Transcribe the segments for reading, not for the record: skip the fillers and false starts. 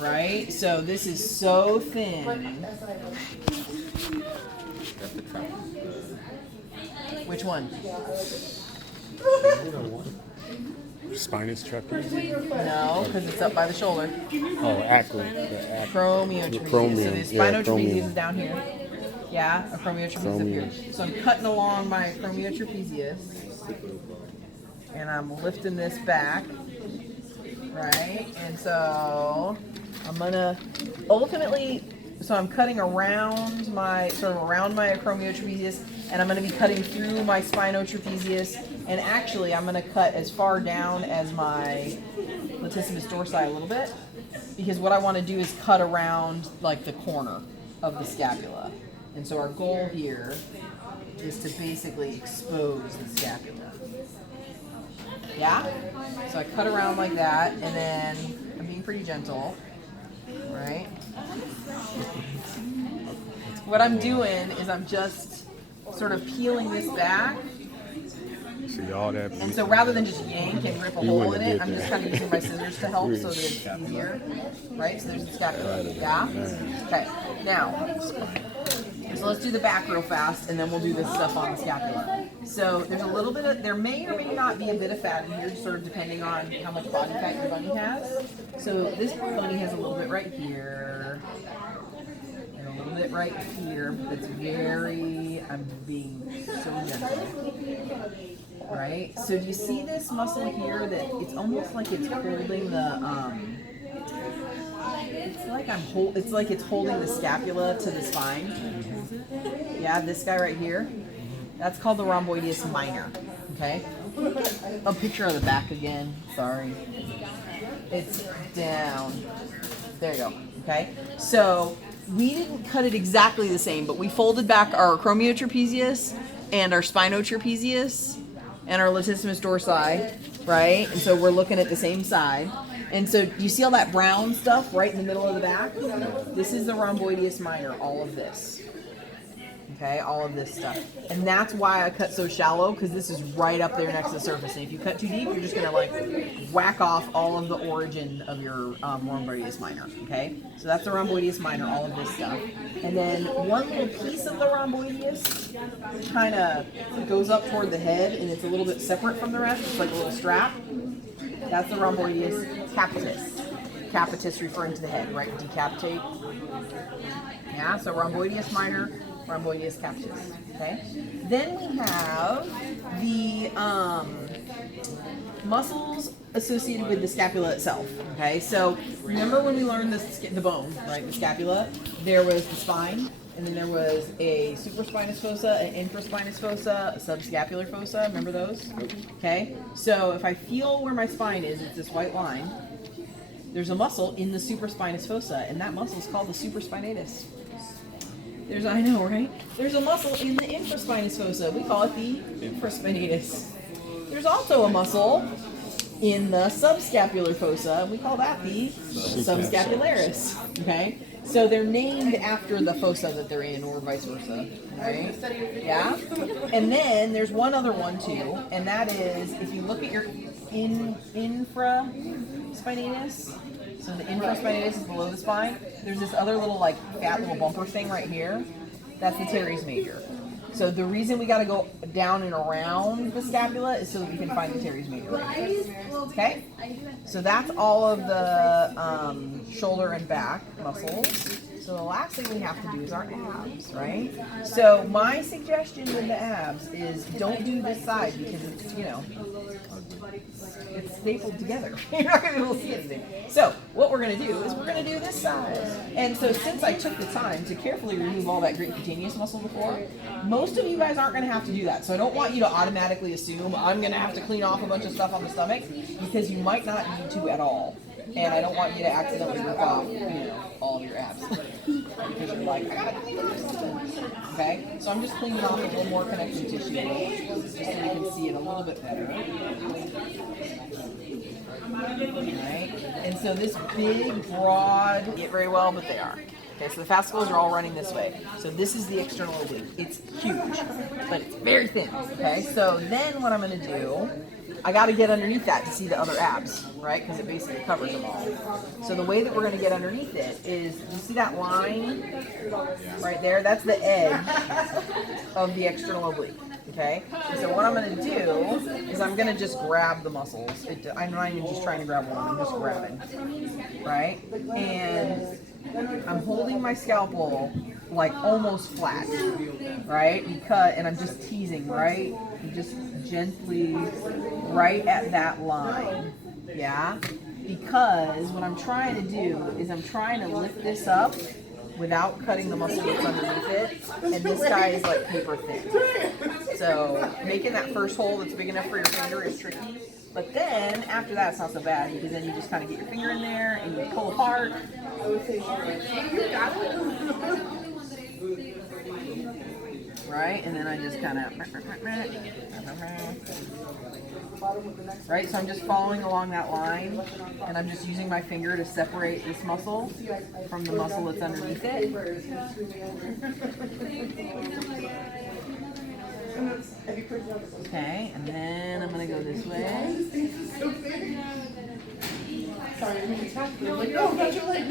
right? So this is so thin. Which one? Spinous trapezius. No, because it's up by the shoulder. Oh, acro. Acromiotrapezius. So the spinotrapezius is down here. Yeah, acromiotrapezius up here. So I'm cutting along my acromiotrapezius, and I'm lifting this back, right? And so I'm gonna ultimately, so I'm cutting around my acromiotrapezius, and I'm gonna be cutting through my spinotrapezius, and actually I'm gonna cut as far down as my latissimus dorsi a little bit, because what I want to do is cut around like the corner of the scapula. And so our goal here is to basically expose the scapula. Yeah? So I cut around like that, and then I'm being pretty gentle, right? What I'm doing is I'm just sort of peeling this back. See all that. And so rather than just yank and rip a hole in it, I'm just kind of using my scissors to help so that it's easier. Right? So there's the scapula. Yeah? Okay. Now, so let's do the back real fast, and then we'll do this stuff on the scapula. So there's a little bit of, there may or may not be a bit of fat in here, sort of depending on how much body fat your bunny has. So this bunny has a little bit right here, and a little bit right here. That's very, I'm being so gentle. Right? So do you see this muscle here that it's almost like it's holding the, it's like it's holding the scapula to the spine. Yeah, this guy right here. That's called the rhomboideus minor. Okay? A picture of the back again. Sorry. It's down. There you go. Okay? So we didn't cut it exactly the same, but we folded back our acromiotrapezius and our spinotrapezius and our latissimus dorsi, right? And so we're looking at the same side. And so you see all that brown stuff right in the middle of the back? This is the rhomboideus minor, all of this. Okay, all of this stuff. And that's why I cut so shallow, because this is right up there next to the surface. And if you cut too deep, you're just gonna like whack off all of the origin of your rhomboideus minor, okay? So that's the rhomboideus minor, all of this stuff. And then one little piece of the rhomboideus kind of goes up toward the head, and it's a little bit separate from the rest. It's like a little strap. That's the rhomboideus capitis. Capitis referring to the head, right? Decapitate. Yeah, so rhomboideus minor, rhomboideus capitis. Okay. Then we have the muscles associated with the scapula itself. Okay. So remember when we learned the bone, right? The scapula. There was the spine, and then there was a supraspinous fossa, an infraspinous fossa, a subscapular fossa. Remember those? Okay. So if I feel where my spine is, it's this white line. There's a muscle in the supraspinous fossa, and that muscle is called the supraspinatus. I know, right? There's a muscle in the infraspinous fossa. We call it the infraspinatus. There's also a muscle in the subscapular fossa. We call that the subscapularis. Okay? So they're named after the fossa that they're in, or vice versa. Right? Yeah? And then there's one other one too, and that is if you look at your infraspinatus. So the infraspinatus is below the spine. There's this other little like fat little bumper thing right here. That's the teres major. So the reason we got to go down and around the scapula is so that we can find the teres major right here. Okay? So that's all of the shoulder and back muscles. So the last thing we have to do is our abs, right? So my suggestion with the abs is don't do this side because it's, it's stapled together. You're not going to be able to see anything. So what we're going to do is we're going to do this side. And so since I took the time to carefully remove all that great cutaneous muscle before, most of you guys aren't going to have to do that. So I don't want you to automatically assume I'm going to have to clean off a bunch of stuff on the stomach, because you might not need to at all. And I don't want you to accidentally rip off, all of your abs. Because you're like, I gotta clean off something. Okay? So I'm just cleaning off a little more connective tissue, just so you can see it a little bit better. Alright? And so this big, broad, get very well, but they are. Okay, so the fascicles are all running this way. So this is the external oblique. It's huge, but it's very thin. Okay, so then what I'm going to do, I got to get underneath that to see the other abs, right? Because it basically covers them all. So the way that we're going to get underneath it is, you see that line right there? That's the edge of the external oblique. Okay, and so what I'm going to do is I'm going to just grab the muscles. I'm not even just trying to grab one, I'm just grabbing, right? And I'm holding my scalpel like almost flat, right? And I'm just teasing, right? Just gently right at that line, yeah? Because what I'm trying to do is I'm trying to lift this up without cutting the muscle that's underneath it, and this guy is like paper thin. So making that first hole that's big enough for your finger is tricky, but then after that it's not so bad, because then you just kind of get your finger in there and you pull apart. Right, and then I just kind of, right, so I'm just following along that line, and I'm just using my finger to separate this muscle from the muscle that's underneath it. Okay, and then I'm going to go this way. Sorry, I'm like, oh, got your leg.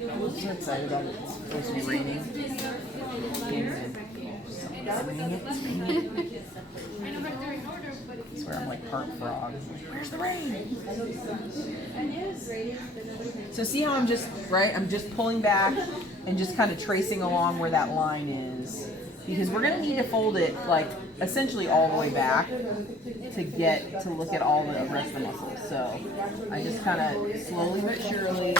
I'm so excited about it. It's supposed to be raining. I swear I'm like part frog. Where's the rain? So see how I'm just, right? I'm just pulling back and just kind of tracing along where that line is. Because we're going to need to fold it like essentially all the way back to get to look at all the rest of the muscles. So I just kind of slowly but surely,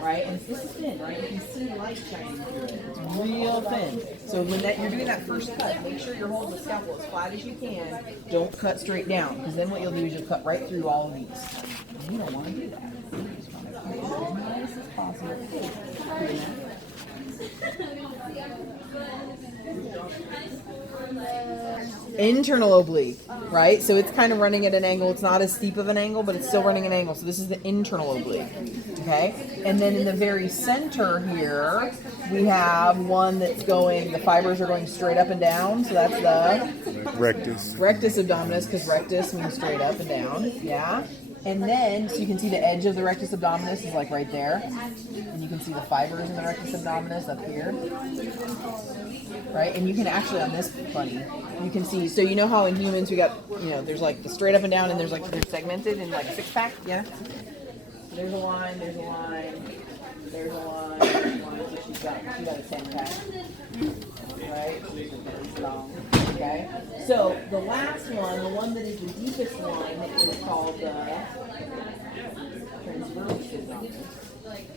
right? And this is thin, right? You can see light shining through it. It's real thin. So when you're doing that first cut, make sure you're holding the scalpel as flat as you can. Don't cut straight down, because then what you'll do is you'll cut right through all of these. And you don't want to do that. You just want to cut it as nice as possible. Internal oblique, right? So it's kind of running at an angle. It's not as steep of an angle, but it's still running an angle. So this is the internal oblique, okay? And then in the very center here, we have one that's going, the fibers are going straight up and down. So that's the Rectus. rectus abdominis, because rectus means straight up and down, yeah? And then, so you can see the edge of the rectus abdominis is like right there. And you can see the fibers in the rectus abdominis up here. Right? And you can actually, on this bunny, you can see, so you know how in humans we got, you know, there's like the straight up and down, and there's like, they're segmented in like a six pack, yeah? There's a line, there's a line, there's a line, there's a line, so she's got a 10 pack. Right? It's long. Okay? So the last one, the one that is the deepest one, is called the transverse abdominis.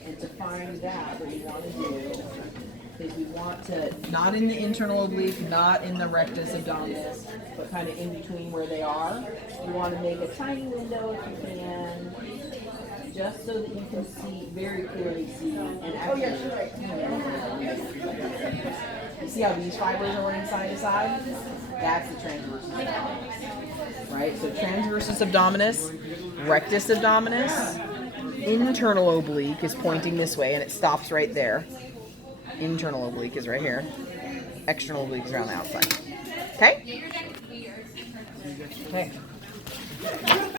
And to find that, what you want to do is you want to, not in the internal oblique, not in the rectus abdominis, but kind of in between where they are. You want to make a tiny window if you can, just so that you can see, very clearly see, and actually, you see how these fibers are running side to side? That's the transversus abdominis, right? So transversus abdominis, rectus abdominis, internal oblique is pointing this way, and it stops right there. Internal oblique is right here. External oblique is around the outside. Okay? Okay.